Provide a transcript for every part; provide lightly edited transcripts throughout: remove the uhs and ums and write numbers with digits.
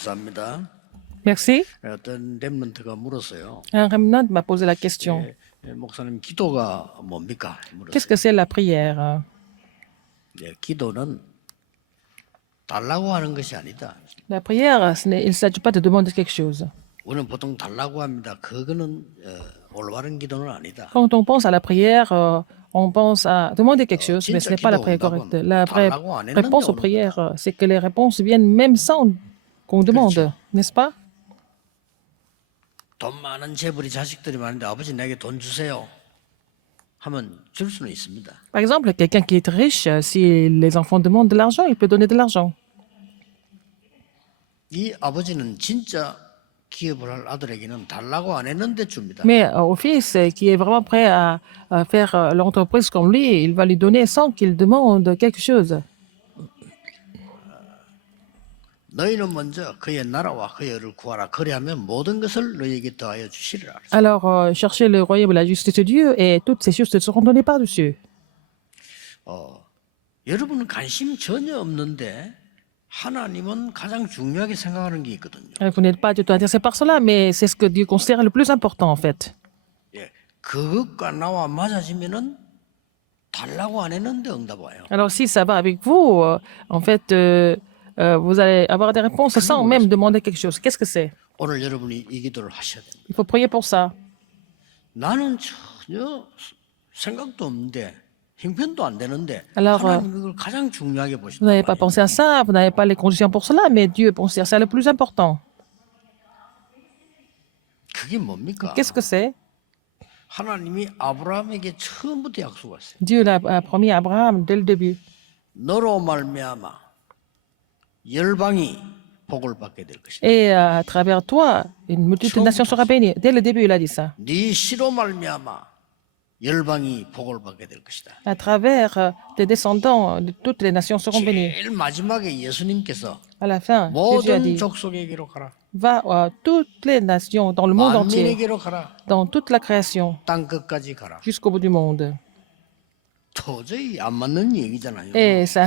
감사합니다. Merci. 어떤 렘넌트가 물었어요. Un remnant m'a posé la question. 목사님, 기도가 뭡니까? Qu'est-ce 물었어요. que c'est la prière? 기도는 달라고 하는 것이 아니다. La prière, il ne s'agit pas de demander quelque chose. 우리는 보통 달라고 합니다. 그거는 올바른 기도는 아니다. Quand on pense à la prière, on pense à demander quelque chose, mais ce n'est pas la prière correcte. La vraie réponse aux prières, c'est que les réponses viennent même sans qu'on demande, n'est-ce pas? 돈 많은 재벌이 자식들이 많은데 아버지 내게 돈 주세요 하면 줄 수는 있습니다. Par exemple, quelqu'un qui est riche, si les enfants demandent de l'argent, il peut donner de l'argent. 이 아버지는 진짜 기업을 할 아들에게는 달라고 안 했는데 줍니다. Mais au fils qui est vraiment prêt à faire l'entreprise comme lui, il va lui donner sans qu'il demande quelque chose. 너희는 먼저 그의 나라와 그의 의를 구하라. 그리하면 모든 것을 너희에게 더하여 주시리라. Alors, cherchez le royaume et la justice de Dieu, et toutes ces choses te seront données par-dessus. 여러분은 관심 전혀 없는데 하나님은 가장 중요하게 생각하는 게 있거든요. Vous n'êtes pas du tout intéressé par cela, mais c'est ce que Dieu considère le plus important, en fait. 예, 그것과 나와 맞아지면은 달라고 안 했는데 응답 와요. Alors, si ça va avec vous, en fait, vous allez avoir des réponses sans même demander quelque chose. Qu'est-ce que c'est? 오늘 여러분이 이 기도를 하셔야 됩니다. Il faut prier pour ça. 나는 전혀 생각도 없는데 형편도 안 되는데 Alors, 하나님 이걸 가장 중요하게 Vous 보신다. n'avez pas pensé à ça, vous n'avez pas les conditions pour cela, mais Dieu considère ça le plus important. 그게 뭡니까? Qu'est-ce que c'est? 하나님이 아브라함에게 처음부터 약속했어요. Dieu l'a promis à Abraham dès le début. 너로 말미암아 열방이 복을 받게 될 것이다. Et à travers toi, une multitude de nations sera bénie. Dès le début, il a dit ça. 네 씨로 말미암아 열방이 복을 받게 될 것이다. À travers tes descendants, toutes les nations seront bénies. 제일 마지막에 예수님께서 À la fin, Jésus a 모든 dit, 족속에게로 가라. va à toutes les nations dans le monde entier, 만민에게로 가라. dans toute la création, 땅 끝까지 가라. jusqu'au bout du monde. 도저히 안 맞는 얘기잖아요. Et ça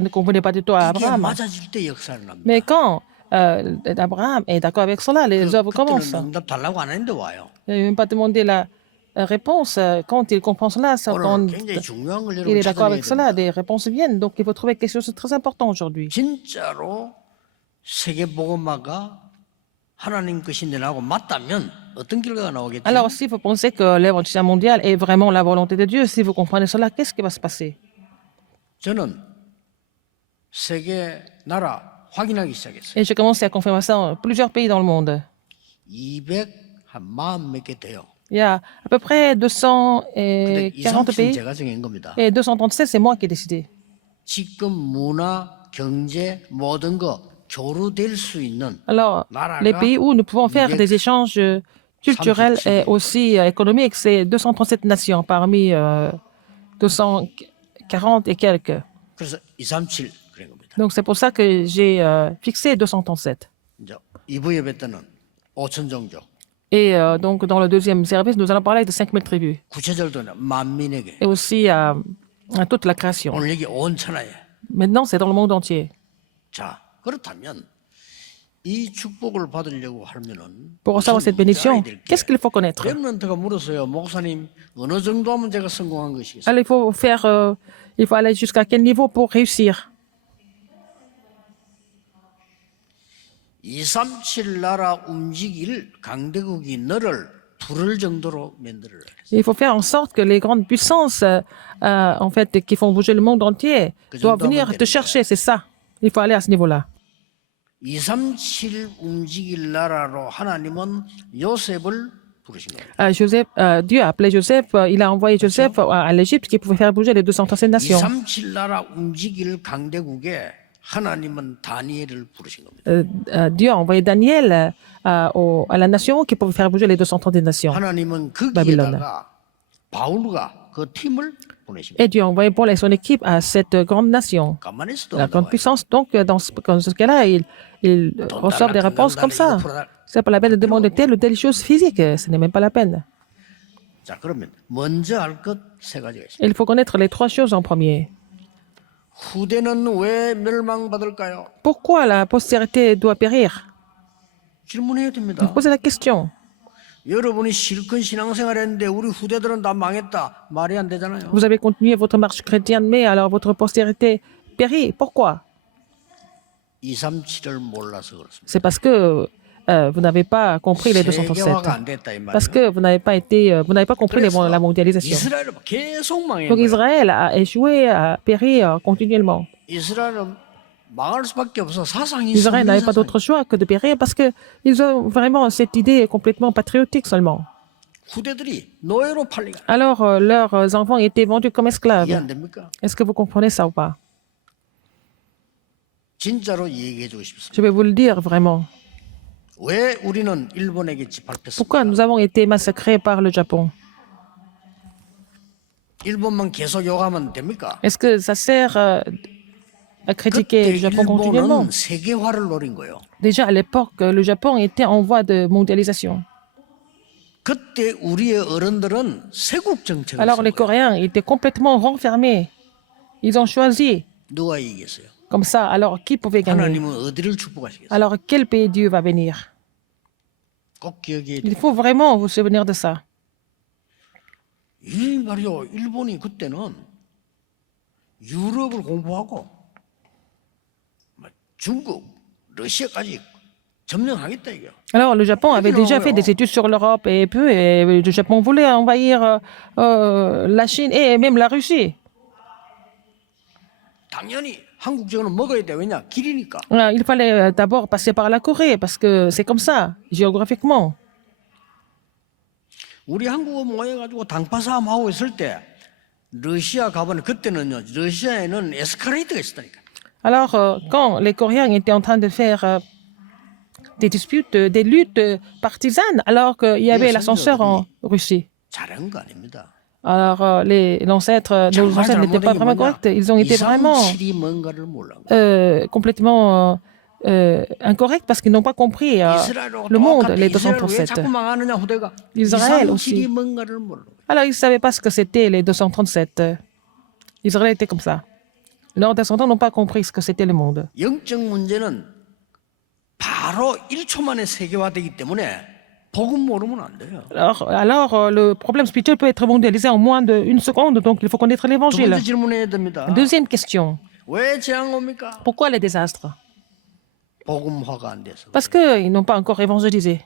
ne convenait pas du tout à 이게 Abraham. 맞아질 때 역사를 납니다. Mais quand Abraham est d'accord avec cela, les œuvres commencent. 그때는 응답 달라고 안 했는데 와요. Il n'a même pas demandé la réponse. Quand il comprend cela, quand 오늘 굉장히 중요한 걸 il 여러분 est d'accord 찾아내야 avec cela, 됩니다. des réponses viennent. Donc il faut trouver quelque chose de très important aujourd'hui. 진짜로 세계복음화가 하나님 것인데 나하고 맞다면 어떤 결과가 나오겠죠? Alors, si vous pensez que l'évangile mondial est vraiment la volonté de Dieu, si vous comprenez cela, qu'est-ce qui va se passer? 저는 세계 나라 확인하기 시작했어요. Et j'ai commencé à confirmer ça dans plusieurs pays dans le monde. 240 몇 개 돼요. Il y a à peu près 근데 240 237은 pays. 제가 정한 겁니다. Et 237, c'est moi qui ai décidé. 지금 문화, 경제 모든 거 교류될 수 있는 Alors, les pays où nous pouvons faire des échanges culturels et aussi économiques, c'est 237 nations parmi 240 et quelques. 그래서 237 그런 겁니다. Donc, c'est pour ça que j'ai fixé 237. 이제 2부 예배 때는 5천 종족, Et donc, dans le deuxième service, nous allons parler de 5000 tribus 구체적으로는 만민에게. et aussi à toute la création. 오늘 여기 온 천하에. Maintenant, c'est dans le monde entier. 자, 그렇다면 이 축복을 받으려고 하면은 Pour recevoir cette bénédiction, qu'est-ce qu'il faut connaître? 렘넌트가 물었어요. 목사님, 어느 정도 하면 제가 성공한 것이겠어요? Alors, il faut aller jusqu'à quel niveau pour réussir? 237 나라 움직일 강대국이 너를 부를 정도로 만들어라. Il faut faire en sorte que les grandes puissances, en fait, qui font bouger le monde entier, doivent venir te chercher. C'est ça. Il faut aller à ce niveau-là. 237 움직일 나라로 하나님은 요셉을 부르신 거예요. Dieu a appelé Joseph, il a envoyé Joseph à l'Égypte qui pouvait faire bouger les 237 nations. 237 나라 움직일 강대국에 하나님은 다니엘을 부르신 겁니다. Dieu a envoyé Daniel à la nation qui pouvait faire bouger les 230 nations. 하나님은 거기에다가 바울과 그 팀을 보내십니다. Et Dieu a envoyé Paul et son équipe à cette grande nation, 가만히 있어도 la 안 grande 나와요. puissance. Donc, dans ce cas-là, ils reçoivent des réponses comme ça. C'est pas la peine de demander telle ou telle chose physique. Ce n'est même pas la peine. 자, 그러면 먼저 알 것 세 가지가 있습니다. Il faut connaître les trois choses en premier. 후대는 왜 멸망받을까요? Pourquoi la postérité doit périr? 질문해야 됩니다. Posez la question. 여러분이 실컷 신앙생활 했는데 우리 후대들은 다 망했다. 말이 안 되잖아요. Vous avez continué votre marche chrétienne, mais alors votre postérité périt. Pourquoi? 237을 몰라서 그렇습니다. C'est parce que vous n'avez pas compris les 237. 세계화가 안 됐다 이 Parce 말이에요. que vous n'avez pas compris la mondialisation. 이스라엘은 계속 망해. Donc Israël a échoué, a péri continuellement. 이스라엘은 망할 수밖에 없어. 사상이 Israël n'avait pas 사상. d'autre choix que de périr parce qu'ils ont vraiment cette idée complètement patriotique seulement. 후대들이 노예로 팔리가. Alors leurs enfants étaient vendus comme esclaves. 이해 안 됩니까? Est-ce que vous comprenez ça ou pas? 진짜로 얘기해 주고 싶습니다. Je vais vous le dire vraiment. 왜 우리는 일본에게 짓밟혔습니까? Pourquoi nous avons été massacrés par le Japon? 일본만 계속 욕하면 됩니까? Est-ce que ça sert à critiquer 그때 le Japon continuellement? 일본은 세계화를 노린 거예요. Déjà à l'époque, le Japon était en voie de mondialisation. 그때 우리의 어른들은 세국 정책을 Alors les 쓴 거예요. Coréens étaient complètement renfermés. Ils ont choisi 누가 이기겠어요? comme ça. Alors qui pouvait gagner? 하나님은 어디를 축복하시겠어요? Alors quel pays Dieu va bénir? 꼭 기억해야 돼요. Il faut vraiment vous souvenir de ça. 이 말이요. 일본이 그때는 유럽을 공부하고 중국, 러시아까지 점령하겠다 이게요. Alors le Japon avait déjà fait des études sur l'Europe et peu, et le Japon voulait envahir la Chine et même la Russie. 당연히 한국적으로 먹어야 돼. 왜냐? 길이니까. Il fallait d'abord passer par la Corée parce que c'est comme ça, géographiquement. 우리 한국어 모여가지고 당파 싸움 하고 있을 때 러시아 가보면 그때는요. 러시아에는 에스컬레이터가 있었다니까. Alors quand les Coréens étaient en train de faire des disputes, des luttes partisanes, alors qu'il y avait l'ascenseur en Russie. 잘한 거 아닙니다. Alors nos ancêtres n'étaient pas vraiment corrects. Ils ont été vraiment 237이 뭔가를 몰라. complètement incorrects parce qu'ils n'ont pas compris le monde, les 이스라엘 왜 237. 자꾸 망하느냐 후대가. Israël 237이 aussi. 뭔가를 몰라. Alors ils ne savaient pas ce que c'était les 237. Israël était comme ça. Leurs descendants n'ont pas compris ce que c'était le monde. 영적 문제는 바로 1초 만에 세계화되기 때문에 복음 모르면 안 돼요. Alors, le problème spirituel peut être mondialisé en moins d'une seconde, donc il faut connaître 두 l'évangile. 번째 질문해야 됩니다. Deuxième question. 왜 재앙 옵니까? Pourquoi les désastres? 복음화가 안 돼서. Parce qu'ils n'ont pas encore évangélisé.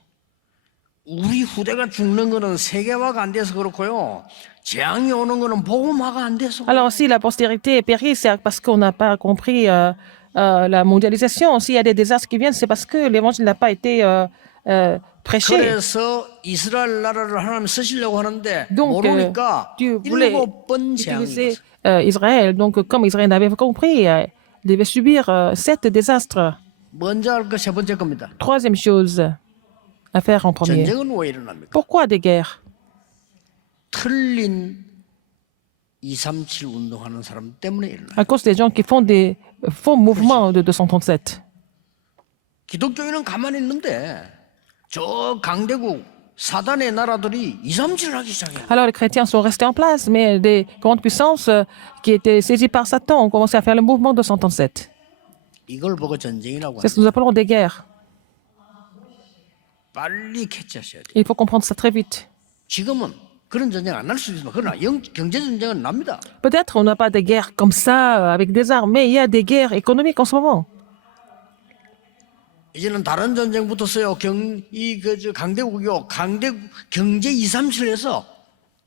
우리 후대가 죽는 거는 세계화가 안 돼서 그렇고요. 재앙이 오는 거는 복음화가 안 돼서. Alors, si la postérité périt, c'est parce qu'on n'a pas compris la mondialisation. S'il y a des désastres qui viennent, c'est parce que l'évangile n'a pas été prêché. 그래서 이스라엘 나라를 하나님 쓰시려고 하는데 Donc, 모르니까 Dieu voulait 7번 재앙이 utiliser 왔어요. Israël. Donc, comme Israël n'avait pas compris, il devait subir 7 désastres. 먼저 할 거 세 번째 겁니다. Troisième chose à faire en premier. 전쟁은 왜 일어납니까? Pourquoi des guerres? 틀린 237 운동하는 사람 때문에 일어나요. À cause des gens qui font des faux mouvements de 237. 기독교인은 가만히 있는데 저 강대국 사단의 나라들이 237을 하기 시작해요. Alors les chrétiens sont restés en place, mais des grandes puissances qui étaient saisies par Satan ont commencé à faire le mouvement de 237. 이걸 보고 전쟁이라고 C'est ce que nous appelons des guerres. 빨리 캐치하셔야 돼요. Il faut comprendre ça très vite. 지금은 그런 전쟁 안 날 수도 있지만 그러나 경제 전쟁은 납니다. Peut-être on n'a pas de guerre comme ça avec des armes, mais il y a des guerres économiques en ce moment. 이제는 다른 전쟁 붙었어요. 강대국이요. 강대국 경제 237에서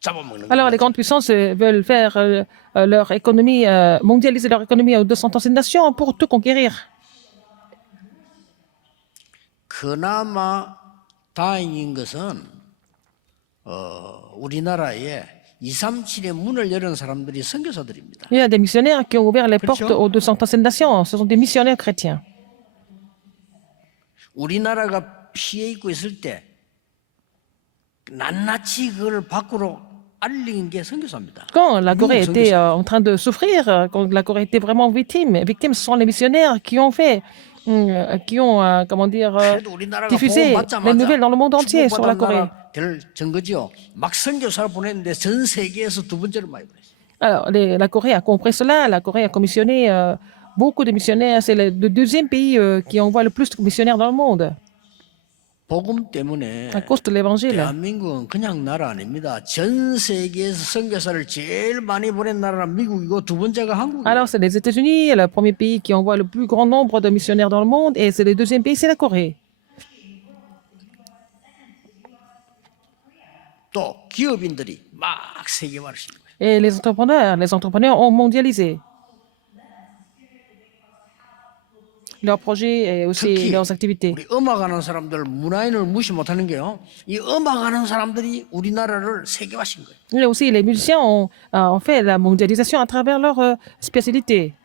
잡아먹는 Alors les 거예요. grandes puissances veulent faire leur économie, mondialiser leur économie aux 237 nations pour tout conquérir. 그나마 다행인 것은 우리나라에 237의 문을 여는 사람들이 선교사들입니다. Il y a des missionnaires qui ont ouvert les portes 그렇죠? aux 237 nations. Ce sont des missionnaires chrétiens. 우리나라가 피해 입고 있을 때 낱낱이 그걸 밖으로 알린 게 선교사입니다. Quand la Corée Nous, était en train de souffrir, quand la Corée était vraiment victime, ce sont les missionnaires qui ont fait, comment dire, 그래도 우리나라가 diffusé 보험 les nouvelles 받자마자 dans le monde entier sur la 축복받은 Corée. 나라 될 증거지요. 막 선교사를 보냈는데 전 세계에서 두 번째로 많이 보냈어요. Alors, la Corée a compris cela. La Corée a commissionné beaucoup de missionnaires. C'est le deuxième pays qui envoie le plus de missionnaires dans le monde 복음 때문에 à cause de l'évangile. 대한민국은 그냥 나라 아닙니다. 전 세계에서 선교사를 제일 많이 보낸 나라는 미국이고 두 번째가 한국이에요. Alors, c'est les États-Unis, le premier pays qui envoie le plus grand nombre de missionnaires dans le monde, et c'est le deuxième pays, c'est la Corée. 또 기업인들이 막 세계화를 시키는 거예요. Et les entrepreneurs ont mondialisé leurs projets et aussi 특히 leurs activités. 우리 음악하는 사람들 문화인을 무시 못하는 게요. 이 음악하는 사람들이 우리나라를 세계화시킨 거예요. Et aussi, les musiciens ont fait la mondialisation à travers leur spécialité.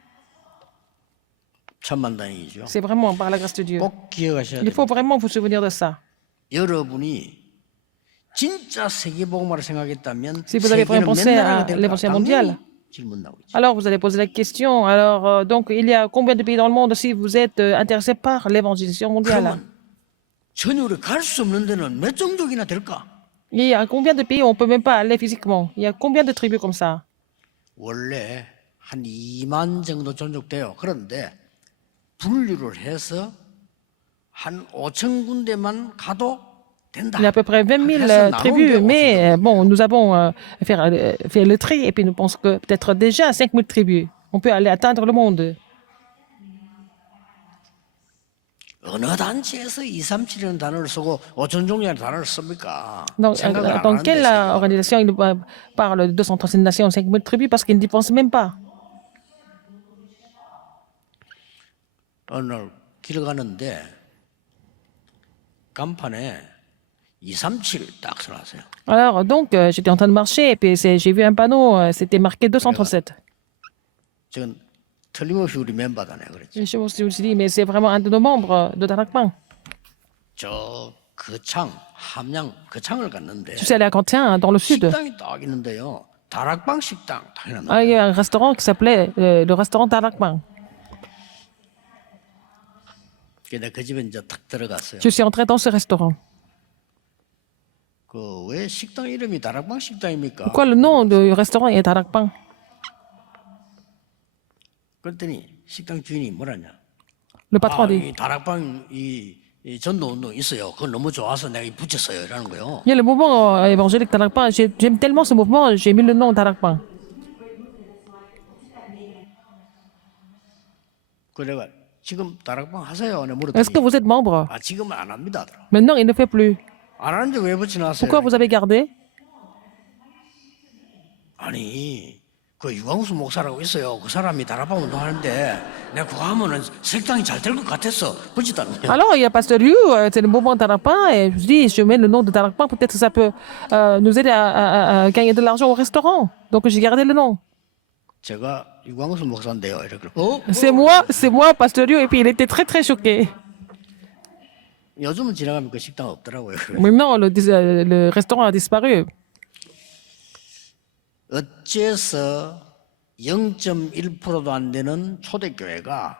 천만다행이죠. C'est vraiment par la grâce de Dieu. 꼭 기억하셔야 Il 돼요. faut vraiment vous souvenir de ça. 여러분이 진짜 세계복음화를 생각했다면 Si vous avez 세계는 vraiment 몇 pensé 나라가 à 될까? l'évangile mondial. 당연히 질문 나오죠. Alors, vous allez poser la question. Alors, donc, il y a combien de pays dans le monde si vous êtes intéressé par l'évangélisation mondiale? 그러면 전혀 우리 갈 수 없는 데는 몇 종족이나 될까? Il y a combien de pays où on ne peut même pas aller physiquement? Il y a combien de tribus comme ça? 원래 한 2만 정도 종족돼요. 그런데 분류를 해서 한 5천 군데만 가도 된다. Il y a à peu près 20 000 해서 tribus, 나누는데 mais bon, nous avons fait le tri et puis nous pensons que peut-être déjà 5 000 tribus. On peut aller atteindre le monde. 어느 단체에서 237이라는 단어를 쓰고 5천 종이라는 단어를 씁니까? Donc, 생각을 안 dans 하는데 quelle 세계가. organisation il parle de 237 nations, 5 000 tribus parce qu'ils n'y pensent même pas? 어느 날 길 가는데 간판에 237 딱 써놨어요. Alors, donc, j'étais en train de marcher et puis j'ai vu un panneau, c'était marqué 237. 저건 틀림없이 우리 멤버다네 그랬지. Et je me suis dit, mais c'est vraiment un de nos membres de Darakpan. 저 거창 함양 거창을 갔는데 Je suis allé à Quentin, dans le sud. 식당이 딱 있는데요. 다락방 식당 딱 해놨는데 Ah, il y a un restaurant qui s'appelait le restaurant Darakpan. 내가 그 집에 이제 탁 들어갔어요. Je suis entré dans ce restaurant. 그 왜 식당 이름이 다락방 식당입니까? Pourquoi le nom du restaurant est Darakpan? 그랬더니 식당 주인이 뭐라냐? Le patron a dit. 이 다락방 이 전도 운동 있어요. 그거 너무 좋아서 내가 붙였어요. 이라는 거요. Il y a le mouvement évangélique Darakpan. J'aime tellement ce mouvement, j'ai mis le nom Darakpan. 그 내가 지금 다락방 하세요. 내가 물었더니 Est-ce que vous êtes membre? 아 지금은 안 합니다. 하더라. Maintenant, il ne fait plus. 안 하는데 왜 붙여놨어요? Pourquoi vous avez gardé? 아니 그 유광수 목사라고 있어요. 그 사람이 다락방 운동하는데 내가 그거 하면은 식당이 잘 될 것 같았어. 붙였다는 거야. Alors, il y a Pasteur Liu, c'est le mouvement Darakpan, et je dis, je mets le nom de Darakpan, peut-être que ça peut nous aider à gagner de l'argent au restaurant. Donc, j'ai gardé le nom. 제가 유광수 목사인데요. 이렇게. C'est moi, Pasteur Liu, et puis il était très, très choqué. 요즘은 지나가면 그 식당 없더라고요. Maintenant, le restaurant a disparu. 어째서 0.1%도 안 되는 초대교회가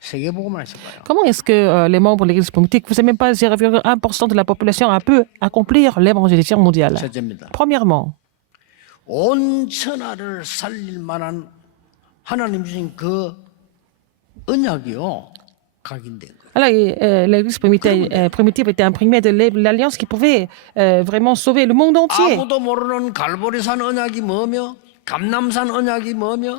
세계복음을 했을까요? Comment est-ce que les membres de l'Église politique, vous savez même pas 0,1% de la population a pu accomplir l'évangélisation mondiale? 첫째입니다. Premièrement, 온 천하를 살릴 만한 하나님 주신 그 언약이요 각인된 거예요. alors, l'Église primitive était imprimée de l'alliance qui pouvait vraiment sauver le monde entier. 아무도 모르는 갈보리산 언약이 뭐며 감남산 언약이 뭐며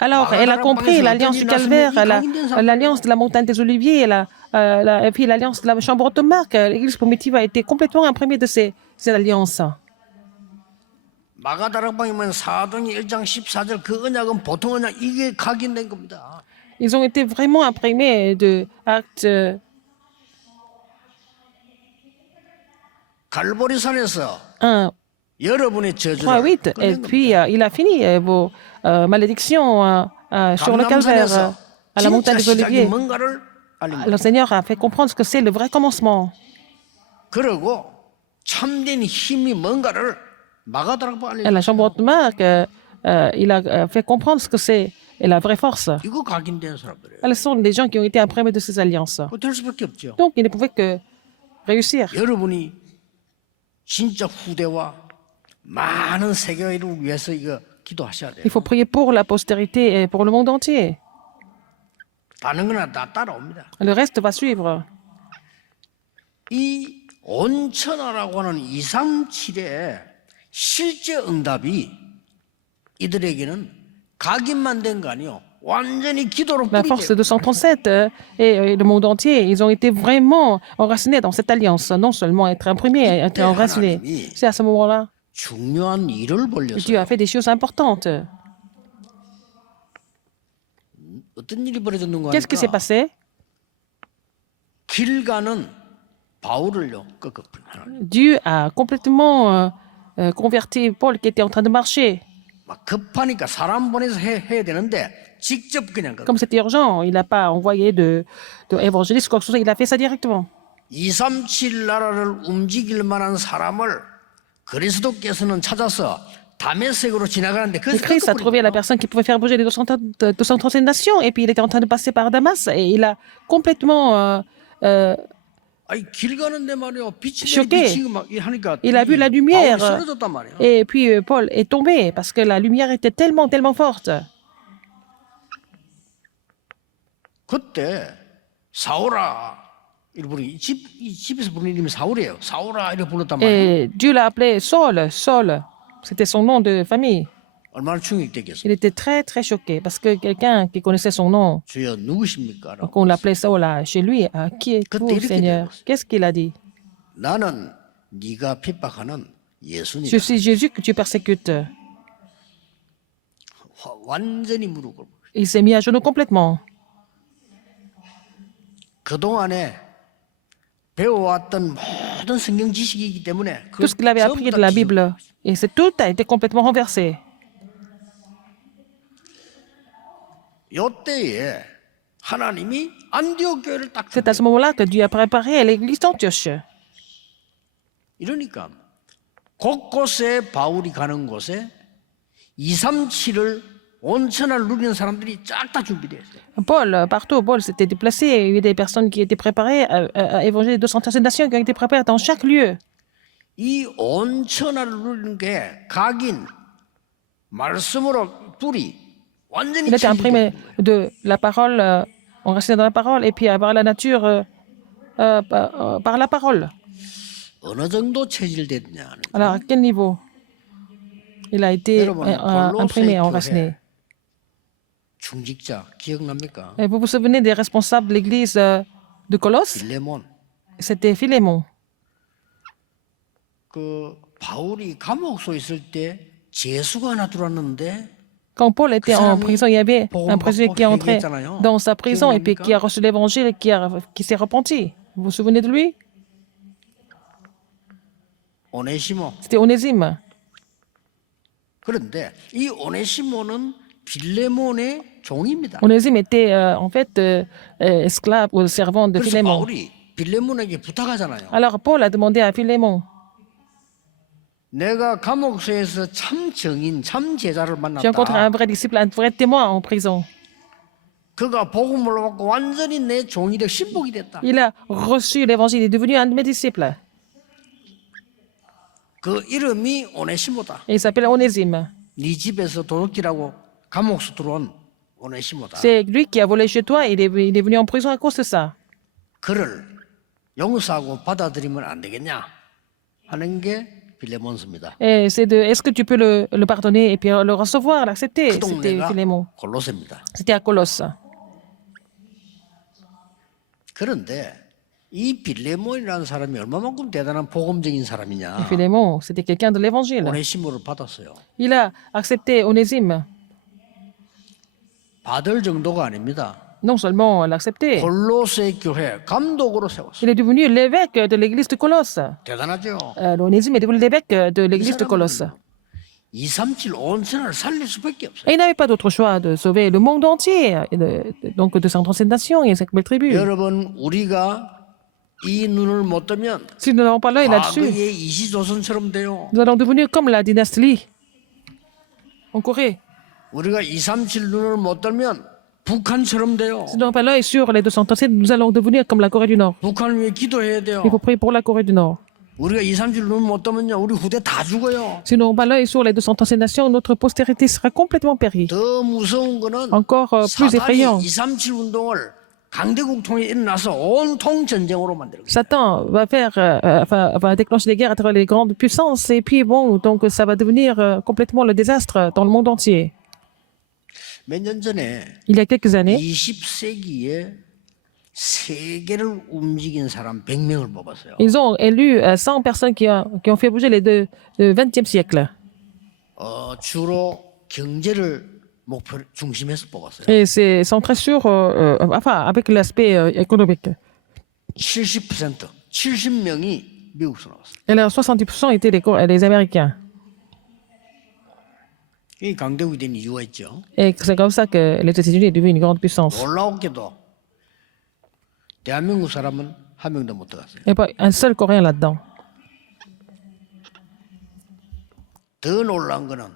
Alors, elle a compris l'alliance du calvaire, l'alliance de la montagne des Oliviers, et puis l'alliance de la chambre haute de Marc. L'Église primitive a été complètement imprimée de ces alliances. 마가다락방이면 사도행전 1장 14절 그 언약은 보통 언약 이게 각인된 겁니다. Ils ont été vraiment imprimés de actes 갈보리산에서 1, 여러분의 3, 저주를 8. Et puis, il a fini vos malédictions sur le calvaire, à la montagne 진짜 des 시작이 Oliviers. 뭔가를 알린 거예요. Le Seigneur a fait comprendre ce que c'est le vrai commencement. 그리고 참된 힘이 뭔가를 마가다락방 À 알린 la chambre haute de Marc, il a fait comprendre ce que c'est la vraie force. 이거 각인된 사람들이에요. Elles sont des gens qui ont été imprimés de ces alliances. 그거 될 수밖에 없죠. Donc, ils ne pouvaient que réussir. 여러분이 진짜 후대와 많은 세계화를 위해서 이거 기도하셔야 돼요. Il faut prier pour la postérité et pour le monde entier. 다른 거나 다 따라옵니다. Le reste va suivre. 이 온천하라고 하는 237의 실제 응답이 이들에게는 각인만 된 거 아니요. 완전히 기도로 La force de 뿌리죠. 237 et le monde entier, ils ont été vraiment enracinés dans cette alliance, non seulement être imprimés, être enracinés. C'est à ce moment-là 중요한 일을 que Dieu 벌렸어요. a fait des choses importantes. 어떤 일이 벌어졌는가 Qu'est-ce qui s'est 하니까 passé? 길 가는 바울을요 꺾어버린 Dieu a complètement converti Paul qui était en train de marcher. 막 급하니까 사람 보내서 해야 되는데 직접 그냥 Comme c'était urgent, il n'a pas envoyé de évangéliste ou quoi que ce soit, il a fait ça directement. 237 나라를 움직일 만한 사람을 그리스도께서는 찾아서 다메섹으로 지나가는데 Et 그래서 Christ a trouvé la 꺾어버린 거예요. personne qui pouvait faire bouger les 237 nations, et puis il était en train de passer par Damas, et il a complètement 아니 길 가는데 말이요 빛이 choqué. 비치고 막 하니까 Il a vu la 바울이 lumière, 쓰러졌단 말이에요. et puis Paul est tombé parce que la lumière était tellement, tellement forte. 그때 사울아 이렇게 부르 이 집에서 부르는 이름이 사울이에요. 사울아 이렇게 불렀단 말이에요. Et Dieu l'a appelé Saul, Saul. C'était son nom de famille. 얼마나 충격됐겠어요. Il était très, très choqué parce que quelqu'un qui connaissait son nom, 주여 누구십니까? donc on l'appelait Saul là, chez lui, qui êtes-vous, Seigneur? Qu'est-ce qu'il a dit? 나는 네가 핍박하는 Je 예수님이다. suis Jésus que tu persécutes. 완전히 무릎 꿇고 Il s'est mis à genoux complètement. 그동안에 배워왔던 모든 성경 지식이기 때문에 Tout ce qu'il avait appris de la Bible, et tout a été complètement renversé. 이때에 하나님이 안디옥 교회를 딱 C'est à ce moment-là que Dieu a préparé l'église d'Antioche. 이러니까 곳곳에 바울이 가는 곳에 237을 온천을 누리는 사람들이 쫙 다 준비되어 있어요. Paul, partout, Paul s'était déplacé. Il y avait des personnes qui étaient préparées à évangéliser les 237 nations qui ont été préparées dans chaque lieu. 이 온천을 누리는 게 각인 말씀으로 뿌리 완전히 Il était imprimé 체질된 거예요. de la parole, enraciné dans la parole, et puis par la nature, par la parole. 어느 정도 체질됐냐 하는 Alors, à quel niveau il a été imprimé, enraciné? 중직자 기억납니까? Et vous vous souvenez des responsables de l'église de Colosse? 빌레몬. C'était Philémon. 그 바울이 감옥소 있을 때 재수가 하나 들어왔는데 Quand Paul était en prison, il y avait un prisonnier qui est entré dans sa prison et puis qui a reçu l'évangile et qui s'est repenti. Vous vous souvenez de lui? 오네시모. C'était Onésime. 그런데 이 오네시모는 빌레몬의 종입니다. Onésime était en fait esclave ou servant de 그래서 Philémon. 바울이 빌레몬에게 부탁하잖아요. Alors Paul a demandé à Philémon, 내가 감옥소에서 참 정인, 참 제자를 j'ai rencontré un 만났다. vrai disciple, un vrai témoin en prison. 그가 복음을 받고 완전히 내 종이 되고 신복이 됐다. Il a reçu l'évangile, il est devenu un de mes disciples. 그 이름이 오네시모다. Et il s'appelle Onésime. 네 집에서 도둑질하고 감옥소 들어온 오네시모다. C'est lui qui a volé chez toi, il est venu en prison à cause de ça. 그를 용서하고 받아들이면 안 되겠냐 하는 게 빌레몬서입니다. Et c'est est-ce que tu peux le pardonner et puis le recevoir, l'accepter? 그 C'était 동네가 Philémon. 골로새입니다. C'était à Colosse. 그런데 이 빌레몬이라는 사람이 얼마만큼 대단한 복음적인 Et 사람이냐. Philémon, c'était quelqu'un de l'évangile. 오네시모를 받았어요. Il a accepté Onésime. 받을 정도가 아닙니다. Non seulement l'accepter, 골로새 교회 감독으로 세웠어요. il est devenu l'évêque de l'église de Colosse. 대단하죠. Onésime est devenu l'évêque de l'église de Colosse. 237 온천을 살릴 수밖에 없어요. Et il n'avait pas d'autre choix de sauver le monde entier, donc de 137 nations et 5 000 tribus. 여러분 우리가 이 눈을 못 뜨면 Si nous n'avons pas l'œil là-dessus, 과거의 이시조선처럼 돼요. nous allons devenir comme la dynastie Li en Corée. 우리가 237 눈을 못 뜨면 북한처럼 돼요. Si nous n'avons pas l'œil sur les 237, nous allons devenir comme la Corée du Nord. 북한을 위해 기도해야 돼요. Il faut prier pour la Corée du Nord. 우리가 2, 3주 눈못 뜨면요, 우리 후대 다 죽어요. Si nous n'avons pas l'œil sur les 237 nations, notre postérité sera complètement périe. 더 무서운 거는 Encore plus effrayant. 사단이 2, 3, 7 운동을 강대국통에 일어나서 온통 전쟁으로 만들고 Satan va faire, va déclencher des guerres à travers les grandes puissances et puis bon, donc ça va devenir complètement le désastre dans le monde entier. 몇 년 전에 Il y a quelques années, 20세기에 세계를 움직인 사람 100명을 뽑았어요. ils ont élu 100 personnes qui ont fait bouger le 20e siècle. 주로 경제를 목표 중심에서 뽑았어요. Et c'est centré sur, enfin, avec l'aspect économique. 70%, 70명이 미국에서 나왔어요. Et là, 70% étaient les Américains. 이 강대국이 된 이유가 있죠. Et c'est comme ça que les États-Unis est devenu une grande puissance. 놀라웠게도 대한민국 사람은 한 명도 못 들어갔어요. Il n'y a pas un seul Coréen là-dedans. 더 놀라운 거는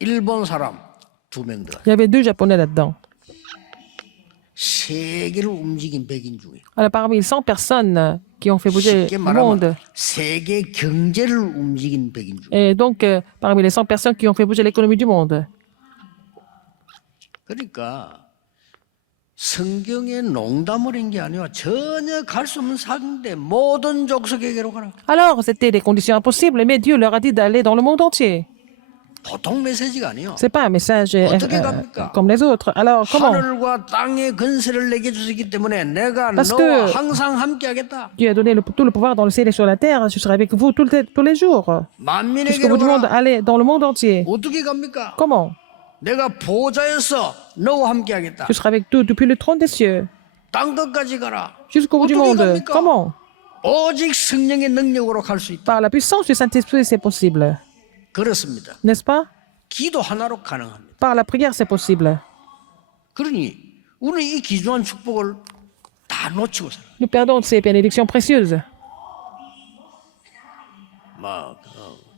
일본 사람 2명 들어갔어요. Il y avait 2 Japonais là-dedans. 세계를 움직인 백인 중에 Alors, parmi les 100 personnes qui ont fait bouger 쉽게 le 말하면 monde, 세계 경제를 움직인 백인 중에 et donc parmi les 100 personnes qui ont fait bouger l'économie du monde. 그러니까 성경에 농담을 한 게 아니라 전혀 갈 수 없는 사기인데 모든 족속에게로 가라. Alors, c'était des conditions impossibles, mais Dieu leur a dit d'aller dans le monde entier. 보통 메시지가 아니에요. C'est pas un message 어떻게 갑니까? comme les autres. Alors, comment? 하늘과 땅의 권세를 내게 주시기 때문에 내가 Parce 너와 que- 항상 함께하겠다. Dieu a donné tout le pouvoir dans le ciel et sur la terre. Je serai avec vous tous les jours. Puisque 만민에게로 vous demandez 가라. d'aller dans le monde entier. 어떻게 갑니까? Comment? 내가 보좌에서 너와 함께하겠다. Je serai avec toi depuis le trône des cieux. 땅 끝까지 가라. Jusqu'au bout du 어떻게 monde. 갑니까? Comment? 오직 성령의 능력으로 갈 수 있다. Par la puissance du Saint-Esprit, c'est possible. 그렇습니다. N'est-ce pas? 기도 하나로 가능합니다. Par la prière, c'est possible. 그러니 우리는 이 귀중한 축복을 다 놓치고 살아요. Nous perdons ces bénédictions précieuses.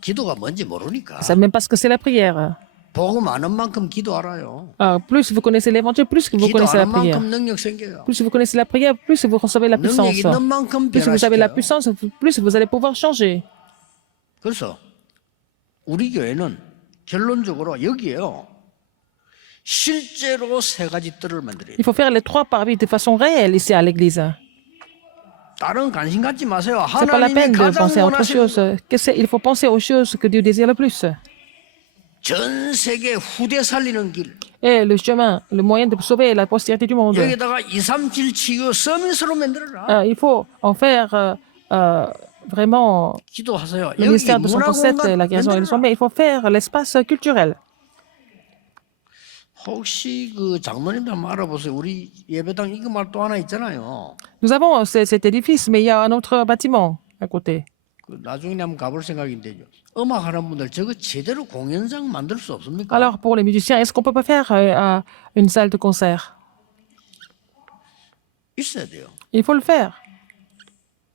기도가 뭔지 모르니까 Vous ne savez même pas ce que c'est la prière. 복음 아는 만큼 기도 알아요. Plus vous connaissez l'évangile, plus que vous 기도 connaissez la 아는 prière. 만큼 능력 생겨요. Plus vous connaissez la prière, plus vous recevez la puissance. 능력 있는 만큼 Plus vous avez la 변화시켜요. puissance, plus vous allez pouvoir changer. 그래서 우리 교회는 결론적으로 여기에요. 실제로 세 가지 뜰을 만들어야 돼요. Il faut faire les 3 parvis de façon réelle ici à l'église. 다른 관심 갖지 마세요. C'est pas la 하나님이 peine de 가장 penser à autre 원하시는 chose. Il faut penser aux choses que Dieu désire le plus. 전 세계 후대 살리는 길. Et le chemin, le moyen de sauver la postérité du monde. 여기다가 237 치유 서밋으로 만들어라. Il faut en faire vraiment 기도하세요. le 여기 ministère de 137, 문화공간 la guérison et le soin, 만들어라. mais il faut faire l'espace culturel. 혹시 그 장로님들 한번 알아보세요. 우리 예배당 이거 말 또 하나 있잖아요. Nous avons cet édifice, mais il y a un autre bâtiment à côté. 그 나중에 한번 가볼 생각인데요. 음악 하는 분들 저거 제대로 공연장 만들 수 없습니까? Alors, pour les musiciens, est-ce qu'on peut pas faire une salle de concert? 있어야 돼요. Il faut le faire.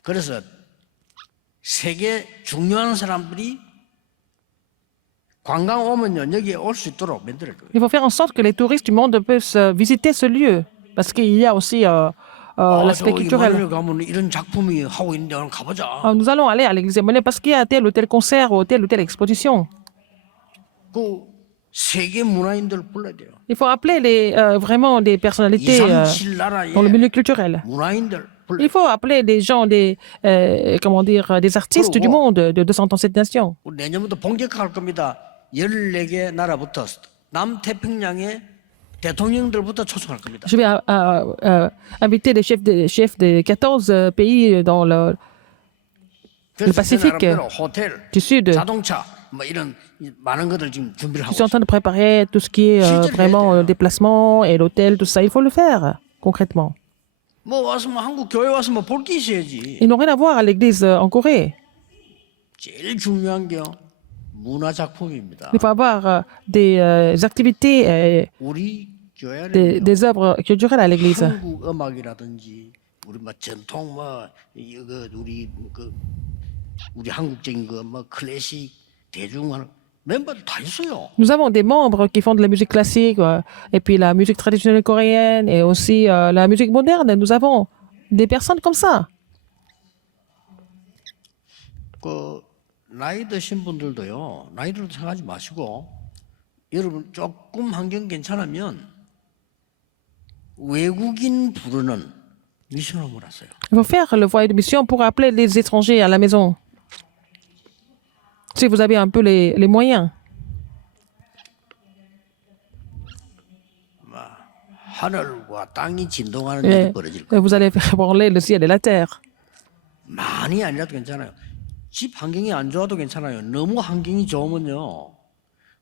그래서 세계 중요한 사람들이 관광 오면요 여기에 올 수 있도록 만들 거예요. Il faut faire en sorte que les touristes du monde puissent visiter ce lieu. Parce qu'il y a aussi l'aspect 저기 culturel. 이만희를 가면 이런 작품이 하고 있는데 오늘 가보자. Nous allons aller à l'église Emmanuel parce qu'il y a tel ou tel concert ou telle exposition. 그 세계 문화인들 불러야 돼요. Il faut appeler vraiment des personnalités 237 나라의 dans le milieu culturel. 문화인들 불러야 Il faut appeler des gens, comment dire, des artistes du monde de 237 nations. 우리 내년부터 본격화할 겁니다. 14개 나라부터 남태평양의 대통령들부터 초청할 겁니다. Je vais inviter des chefs de 14 pays dans le 그래서 Pacifique. 그 나라대로 호텔, du Sud. 자동차 뭐 이런 많은 것들 지금 준비를 Je 하고 suis en 있어요. train de préparer tout ce qui est vraiment déplacement et l'hôtel, tout ça. Il faut le faire concrètement. 뭐 와서 뭐 한국 교회 와서 뭐 볼 게 있어야지. Ils n'ont rien à voir à l'église en Corée. 제일 중요한 게요. 문화 작품입니다. Il faut avoir des activités, 우리 교회는 des œuvres culturelles à l'église. 한국 음악이라든지 우리 뭐 전통 뭐 이거 우리 한국적인 거 뭐 클래식 대중한 멤버들 다 있어요. Nous avons des membres qui font de la musique classique et puis la musique traditionnelle coréenne et aussi la musique moderne. Nous avons des personnes comme ça. 그 나이 드신 분들도요. 나이 들어도 생각하지 마시고 여러분 조금 환경 괜찮으면 외국인 부르는 미션홈을 하세요. Il faut faire le foyer de mission pour appeler les étrangers à la maison. Si vous avez un peu les moyens. 하늘과 땅이 진동하는 일이 Et 벌어질 거예요. vous allez faire branler le ciel et la terre. 많이 아니라도 괜찮아요. 집 환경이 안 좋아도 괜찮아요. 너무 환경이 좋으면요.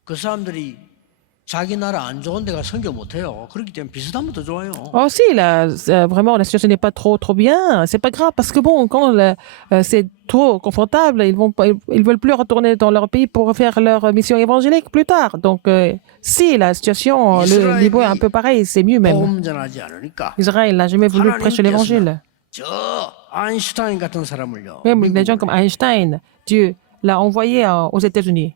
그 사람들이 자기 나라 안 좋은 데가 선교 못해요. 그렇기 때문에 비슷하면 더 좋아요. Oh si, là, vraiment, la situation n'est pas trop bien. C'est pas grave parce que bon, quand c'est trop confortable, ils veulent plus retourner dans leur pays pour faire leur mission évangélique plus tard. Donc, si la situation, le niveau est un peu pareil, c'est mieux même. 복음 전하지 않으니까 Israël n'a jamais voulu prêcher l'évangile. 저 아인슈타인 같은 사람을요. Même des gens comme Einstein, Dieu l'a envoyé aux États-Unis.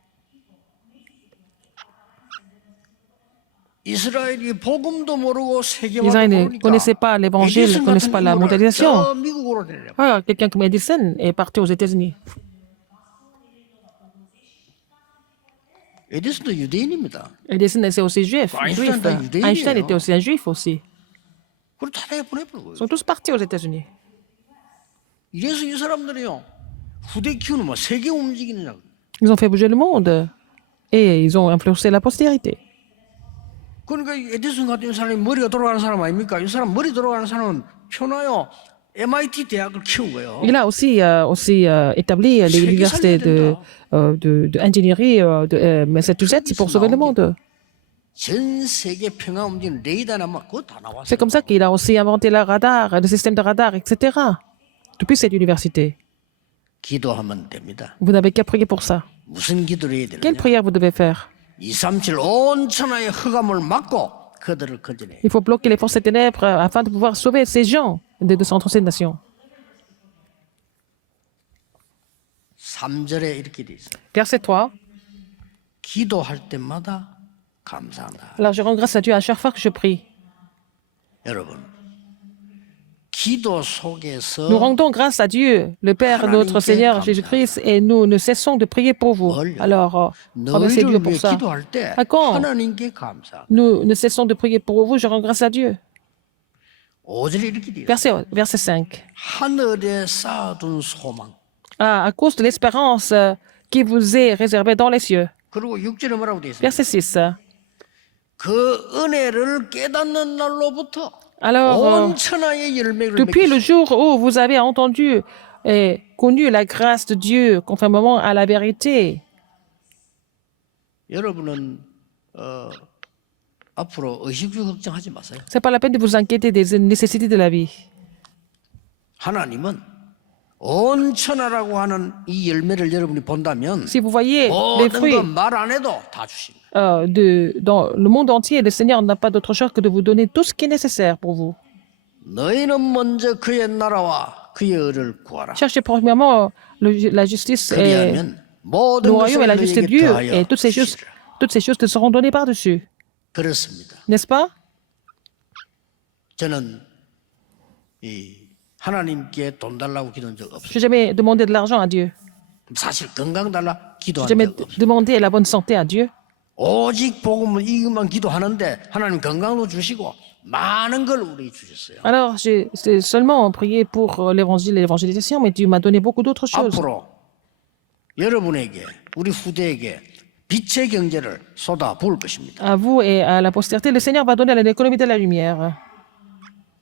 이스라엘이 복음도 모르고 세계화도 Israël ne 모르니까 connaissait pas l'évangile, ne connaissait pas la mondialisation. 저 미국으로 내려. Ah, quelqu'un comme Edison est parti aux États-Unis. 에디슨도 유대인입니다. Edison était aussi juif. Einstein juif. était juif, Einstein hein. était aussi un juif aussi. 그걸 다 보내버린 Ils sont tous partis aux États-Unis. 이래서 이 사람들이요 후대 키우는 뭐 세계 움직이느냐. Ils ont fait bouger le monde et ils ont influencé la postérité. 그러니까 에디슨 같은 사람이 머리가 돌아가는 사람 아닙니까? 이 사람 머리 돌아가는 사람은 표나요 MIT 대학을 키운 거예요. Il a aussi, établi l'université d'ingénierie de Massachusetts pour sauver le monde. 전 세계 평화 움직이는 레이더나 막 그거 다 나왔어요. C'est comme ça qu'il a aussi inventé le radar, le système de radar, etc. Depuis cette université. 기도하면 됩니다. Vous n'avez qu'à prier pour ça. 무슨 기도를 해야 Quelle 되느냐? prière vous devez faire? 237 온 천하의 흑암을 막고 그들을 건져내. Il faut bloquer les forces des ténèbres afin de pouvoir sauver ces gens de 237 nations. 3절에 이렇게 돼 있어요. Verset 3. 기도할 때마다 감사한다. Alors je rends grâce à Dieu à chaque fois que je prie. 여러분, 기도 Nous 속에서 rendons grâce à Dieu, le Père, notre Seigneur Jésus-Christ, et nous ne cessons de prier pour vous. Alors, remerciez Dieu 너희를 pour 위해 ça. 기도할 때 À quand 하나님께 감사. nous ne cessons de prier pour vous, je rends grâce à Dieu. 5절에 이렇게 돼 있어요. Verset 5. 하늘에 쌓아둔 소망. À cause de l'espérance qui vous est réservée dans les cieux. 그리고 6절에 뭐라고 돼 있어요? Verset 6. 그 은혜를 깨닫는 날로부터 Alors, 온 천하의 열매를 depuis le 맺겠습니다. jour où vous avez entendu et connu la grâce de Dieu conformément à la vérité, 여러분은 앞으로 의식주 걱정하지 마세요. c'est pas la peine de vous inquiéter des nécessités de la vie. 하나님은 온 천하라고 하는 이 열매를 여러분이 본다면 Si vous voyez les 모든 fruits 건 말 안 해도 다 주십니다. dans le monde entier, le Seigneur n'a pas d'autre chose que de vous donner tout ce qui est nécessaire pour vous. 너희는 먼저 그의 나라와 그의 의를 구하라. Cherchez premièrement la justice et 그리하면 모든 le royaume et la 것을 justice de 너희에게 Dieu, 더하여 et toutes ces choses te seront données par-dessus. 그렇습니다. N'est-ce pas? 저는 이 하나님께 돈 달라고 기도한 적 Je 없어요. n'ai jamais demandé de l'argent à Dieu. 사실 건강 달라 Je 기도한 n'ai jamais 적 없어요. demandé la bonne santé à Dieu. 오직 복음은 이것만 기도하는데 하나님 건강도 주시고 많은 걸 우리 주셨어요. Alors, j'ai seulement prié pour l'évangile et l'évangélisation, mais Dieu m'a donné beaucoup d'autres choses. 앞으로 여러분에게 우리 후대에게 빛의 경제를 쏟아 부을 것입니다. À vous et à la postérité, le Seigneur va donner l'économie de la lumière.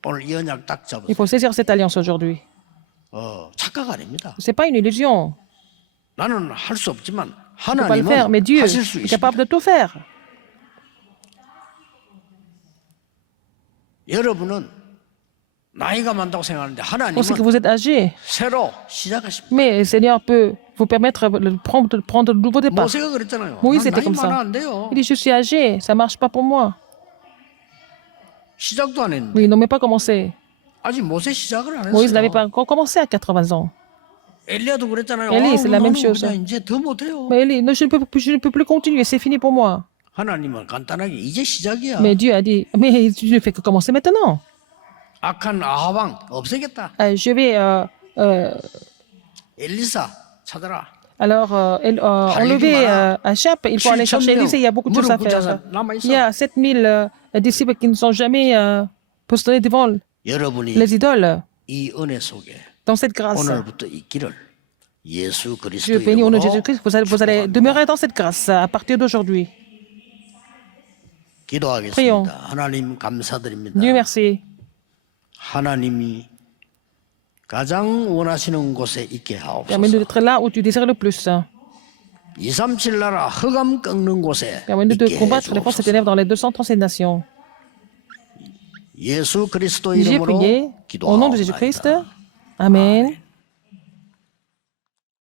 오늘 이 언약 딱 Il 잡으세요. faut saisir cette alliance aujourd'hui. 착각 아닙니다. Ce n'est pas une illusion. 나는 할 수 없지만 Je ne peux pas le faire, mais 하나님은 Dieu 하실 수 est 있습니다. capable de tout faire. 여러분은 나이가 많다고 생각하는데 On sait que 하나님은 vous êtes âgé, 새로 시작하십니다. mais le Seigneur peut vous permettre de prendre de nouveaux départs. 모세가 그랬잖아요. Moïse 난 était 나이 comme ça. 많아 안 돼요. Il dit, je suis âgé, ça ne marche pas pour moi. 시작도 안 했는데 Mais ils n'ont même pas commencé. 아직 모세 시작을 안 Moïse n'avait 했어요. pas encore commencé à 80 ans. 엘리야도 그랬잖아요. Élie, c'est la même chose. 그냥 이제 더 못해요. Mais Élie, non, je ne peux plus continuer, c'est fini pour moi. 하나님은 간단하게 이제 시작이야. Mais Dieu a dit, mais tu ne fais que commencer maintenant. 악한 아합 왕 없애겠다. Je vais 엘리사 찾아라. Alors, enlever Achab, il faut aller chercher Élisée. Il y a beaucoup de choses à faire. Il y a 7000 disciples qui ne sont jamais postulés devant 여러분이 les idoles. 이 은혜 속에 Dans cette grâce, 오늘부터 있기를 예수 je 그리스도 bénis au nom de 이름으로 Jésus-Christ. Vous allez demeurer dans cette grâce à partir d'aujourd'hui. 기도하겠습니다. Prions. 하나님 감사드립니다. Dieu merci. 하나님이 가장 원하시는 곳에 있게 Permets-nous 하옵소서. d'être là où tu désires le plus. 237 나라 흑암 꺾는 곳에 Permets-nous de 있게 combattre les forces des 해주옵소서. ténèbres dans les 237 nations. 예수 그리스도 J'ai 이름으로 prié au nom de Jésus-Christ. 기도하옵나이다. Amen.